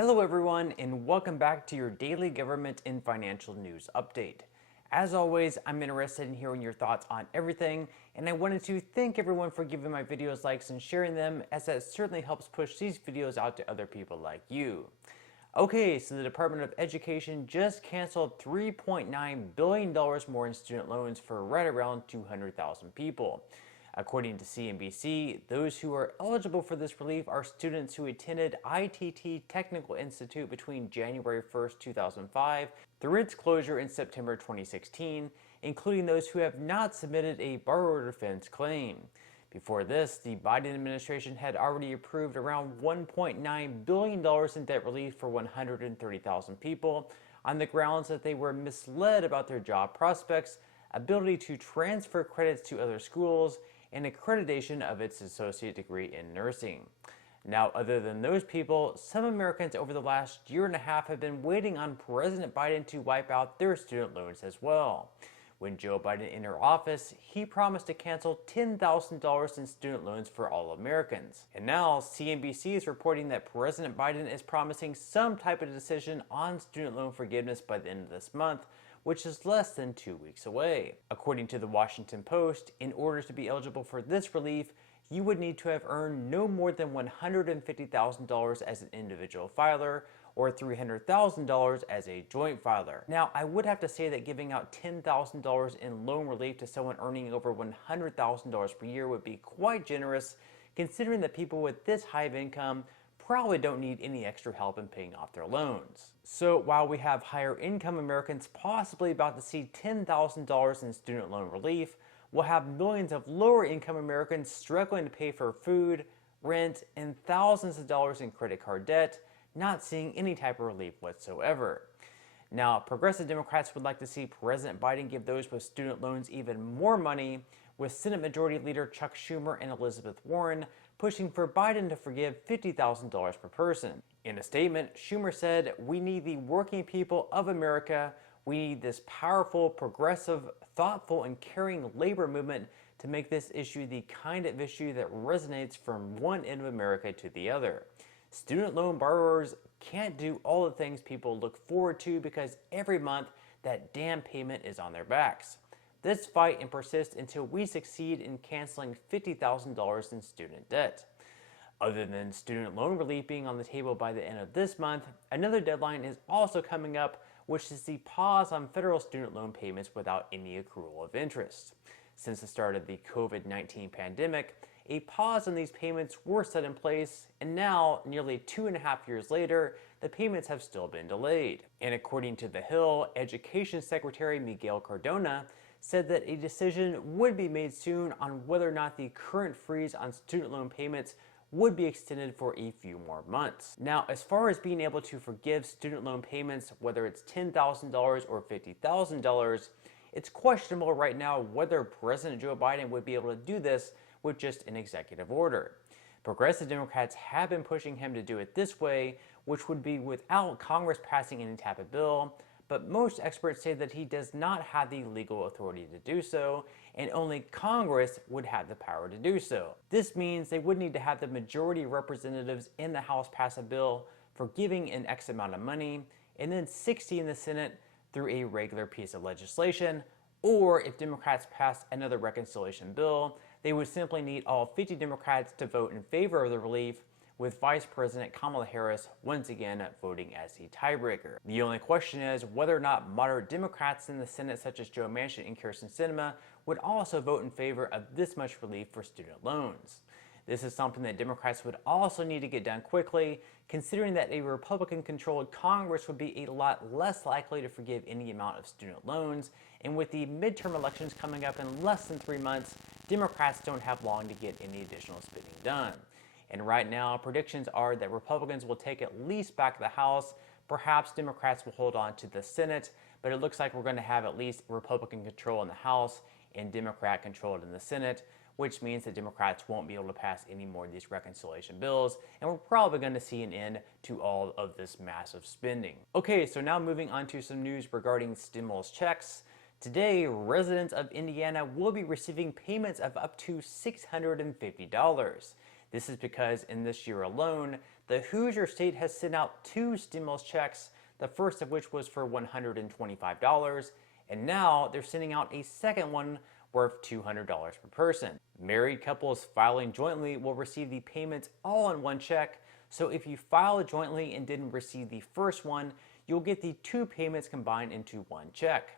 Hello everyone and welcome back to your daily government and financial news update. As always, I'm interested in hearing your thoughts on everything, and I wanted to thank everyone for giving my videos likes and sharing them, as that certainly helps push these videos out to other people like you. Okay, so the Department of Education just canceled $3.9 billion more in student loans for right around 200,000 people. According to CNBC, those who are eligible for this relief are students who attended ITT Technical Institute between January 1st, 2005 through its closure in September 2016, including those who have not submitted a borrower defense claim. Before this, the Biden administration had already approved around $1.9 billion in debt relief for 130,000 people on the grounds that they were misled about their job prospects, ability to transfer credits to other schools, and accreditation of its associate degree in nursing. Now, other than those people, some Americans over the last year and a half have been waiting on President Biden to wipe out their student loans as well. When Joe Biden entered office, he promised to cancel $10,000 in student loans for all Americans. And now, CNBC is reporting that President Biden is promising some type of decision on student loan forgiveness by the end of this month, which is less than 2 weeks away. According to the Washington Post, in order to be eligible for this relief, you would need to have earned no more than $150,000 as an individual filer or $300,000 as a joint filer. Now, I would have to say that giving out $10,000 in loan relief to someone earning over $100,000 per year would be quite generous, considering that people with this high of income probably don't need any extra help in paying off their loans. So while we have higher income Americans possibly about to see $10,000 in student loan relief, we'll have millions of lower income Americans struggling to pay for food, rent, and thousands of dollars in credit card debt, not seeing any type of relief whatsoever. Now, progressive Democrats would like to see President Biden give those with student loans even more money, with Senate Majority Leader Chuck Schumer and Elizabeth Warren pushing for Biden to forgive $50,000 per person. In a statement, Schumer said, "We need the working people of America. We need this powerful, progressive, thoughtful, and caring labor movement to make this issue the kind of issue that resonates from one end of America to the other. Student loan borrowers can't do all the things people look forward to because every month that damn payment is on their backs. Let's fight and persist until we succeed in canceling $50,000 in student debt." Other than student loan relief being on the table by the end of this month, another deadline is also coming up, which is the pause on federal student loan payments without any accrual of interest. Since the start of the COVID-19 pandemic, a pause on these payments were set in place, and now, nearly 2.5 years later, the payments have still been delayed. And according to The Hill, Education Secretary Miguel Cardona said that a decision would be made soon on whether or not the current freeze on student loan payments would be extended for a few more months. Now, as far as being able to forgive student loan payments, whether it's $10,000 or $50,000, it's questionable right now whether President Joe Biden would be able to do this with just an executive order. Progressive Democrats have been pushing him to do it this way, which would be without Congress passing any type of bill, but most experts say that he does not have the legal authority to do so, and only Congress would have the power to do so. This means they would need to have the majority of representatives in the House pass a bill for giving an X amount of money, and then 60 in the Senate through a regular piece of legislation, or if Democrats pass another reconciliation bill, they would simply need all 50 Democrats to vote in favor of the relief, with Vice President Kamala Harris once again voting as the tiebreaker. The only question is whether or not moderate Democrats in the Senate, such as Joe Manchin and Kyrsten Sinema, would also vote in favor of this much relief for student loans. This is something that Democrats would also need to get done quickly, considering that a Republican-controlled Congress would be a lot less likely to forgive any amount of student loans, and with the midterm elections coming up in less than 3 months, Democrats don't have long to get any additional spending done. And right now, predictions are that Republicans will take at least back the House. Perhaps Democrats will hold on to the Senate, but it looks like we're going to have at least Republican control in the House and Democrat control in the Senate, which means that Democrats won't be able to pass any more of these reconciliation bills, and we're probably going to see an end to all of this massive spending. Okay, so now moving on to some news regarding stimulus checks. Today, residents of Indiana will be receiving payments of up to $650. This is because in this year alone, the Hoosier State has sent out 2 stimulus checks, the first of which was for $125, and now they're sending out a second one worth $200 per person. Married couples filing jointly will receive the payments all in one check, so if you file jointly and didn't receive the first one, you'll get the 2 payments combined into one check.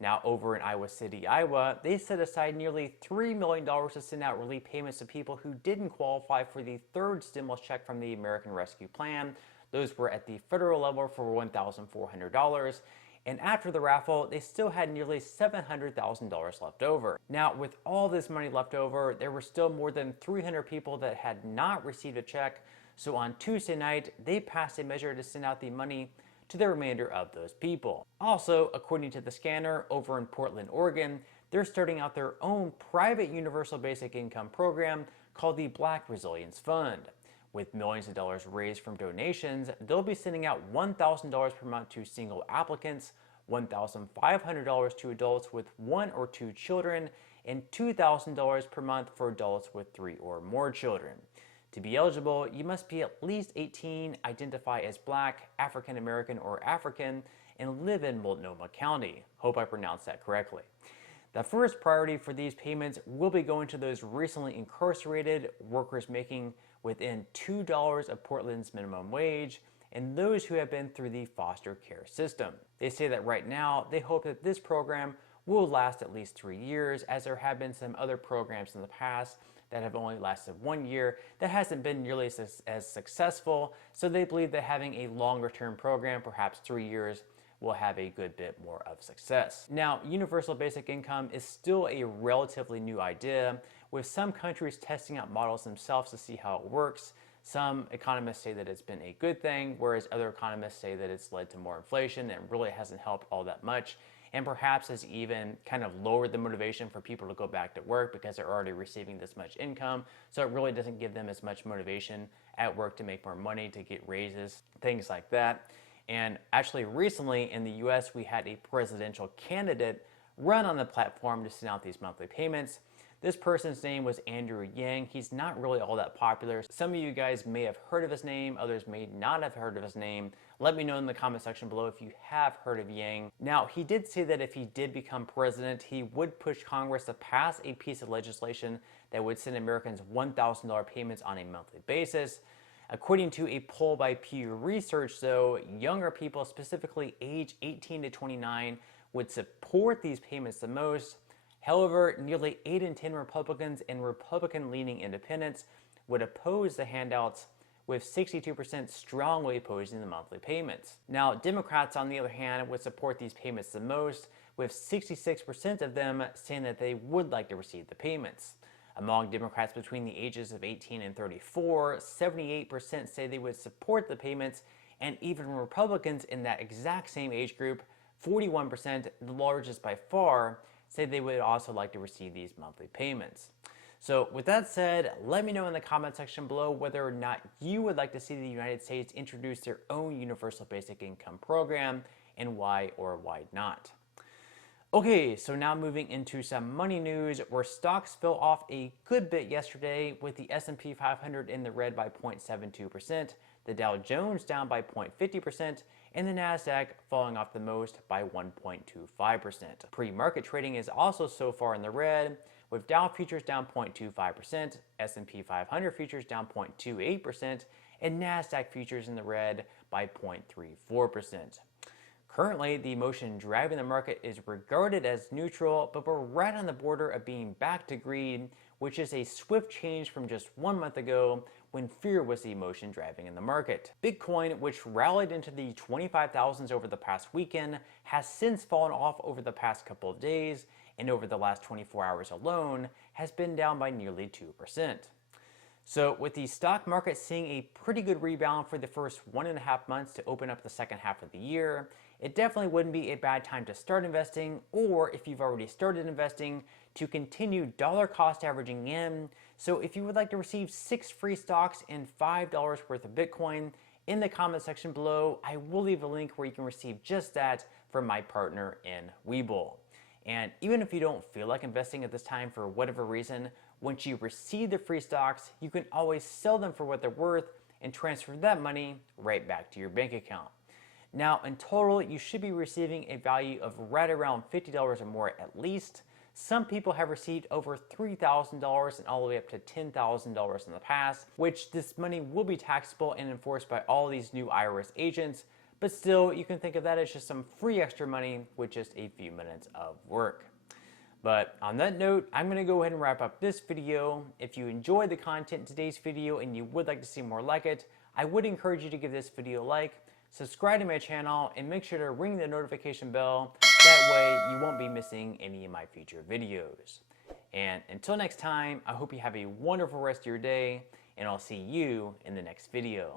Now, over in Iowa City, Iowa, they set aside nearly $3 million to send out relief payments to people who didn't qualify for the 3rd stimulus check from the American Rescue Plan. Those were at the federal level for $1,400. And after the raffle, they still had nearly $700,000 left over. Now, with all this money left over, there were still more than 300 people that had not received a check. So on Tuesday night, they passed a measure to send out the money to the remainder of those people. Also, according to the Scanner over in Portland, Oregon, they're starting out their own private universal basic income program called the Black Resilience Fund. With millions of dollars raised from donations, they'll be sending out $1,000 per month to single applicants, $1,500 to adults with 1 or 2 children, and $2,000 per month for adults with 3 or more children. To be eligible, you must be at least 18, identify as Black, African American, or African, and live in Multnomah County. Hope I pronounced that correctly. The first priority for these payments will be going to those recently incarcerated workers making within $2 of Portland's minimum wage and those who have been through the foster care system. They say that right now they hope that this program will last at least 3 years, as there have been some other programs in the past that have only lasted 1 year that hasn't been nearly as successful, so they believe that having a longer term program, perhaps 3 years, will have a good bit more of success. Now, universal basic income is still a relatively new idea, with some countries testing out models themselves to see how it works. Some economists say that it's been a good thing, whereas other economists say that it's led to more inflation and really hasn't helped all that much, and perhaps has even kind of lowered the motivation for people to go back to work because they're already receiving this much income. So it really doesn't give them as much motivation at work to make more money, to get raises, things like that. And actually recently in the US, we had a presidential candidate run on the platform to send out these monthly payments. This person's name was Andrew Yang. He's not really all that popular. Some of you guys may have heard of his name, others may not have heard of his name. Let me know in the comment section below if you have heard of Yang. Now, he did say that if he did become president, he would push Congress to pass a piece of legislation that would send Americans $1,000 payments on a monthly basis. According to a poll by Pew Research, though, younger people, specifically age 18 to 29, would support these payments the most. However, nearly 8 in 10 Republicans and Republican-leaning independents would oppose the handouts, with 62% strongly opposing the monthly payments. Now, Democrats, on the other hand, would support these payments the most, with 66% of them saying that they would like to receive the payments. Among Democrats between the ages of 18 and 34, 78% say they would support the payments, and even Republicans in that exact same age group, 41%, the largest by far, say they would also like to receive these monthly payments. So with that said, let me know in the comment section below whether or not you would like to see the United States introduce their own universal basic income program, and why or why not. Okay, so now moving into some money news, where stocks fell off a good bit yesterday, with the S&P 500 in the red by 0.72%, the Dow Jones down by 0.50%, and the Nasdaq falling off the most by 1.25%. Pre-market trading is also so far in the red, with Dow futures down 0.25%, S&P 500 futures down 0.28%, and Nasdaq futures in the red by 0.34%. Currently, the emotion driving the market is regarded as neutral, but we're right on the border of being back to greed, which is a swift change from just 1 month ago when fear was the emotion driving in the market. Bitcoin, which rallied into the 25,000s over the past weekend, has since fallen off over the past couple of days, and over the last 24 hours alone has been down by nearly 2%. So with the stock market seeing a pretty good rebound for the first 1.5 months to open up the second half of the year, it definitely wouldn't be a bad time to start investing, or if you've already started investing, to continue dollar cost averaging in. So if you would like to receive 6 free stocks and $5 worth of Bitcoin, in the comment section below, I will leave a link where you can receive just that from my partner in Webull. And even if you don't feel like investing at this time for whatever reason, once you receive the free stocks, you can always sell them for what they're worth and transfer that money right back to your bank account. Now, in total, you should be receiving a value of right around $50 or more at least. Some people have received over $3,000 and all the way up to $10,000 in the past, which this money will be taxable and enforced by all these new IRS agents. But still, you can think of that as just some free extra money with just a few minutes of work. But on that note, I'm going to go ahead and wrap up this video. If you enjoyed the content in today's video and you would like to see more like it, I would encourage you to give this video a like, subscribe to my channel, and make sure to ring the notification bell. That way you won't be missing any of my future videos. And until next time, I hope you have a wonderful rest of your day, and I'll see you in the next video.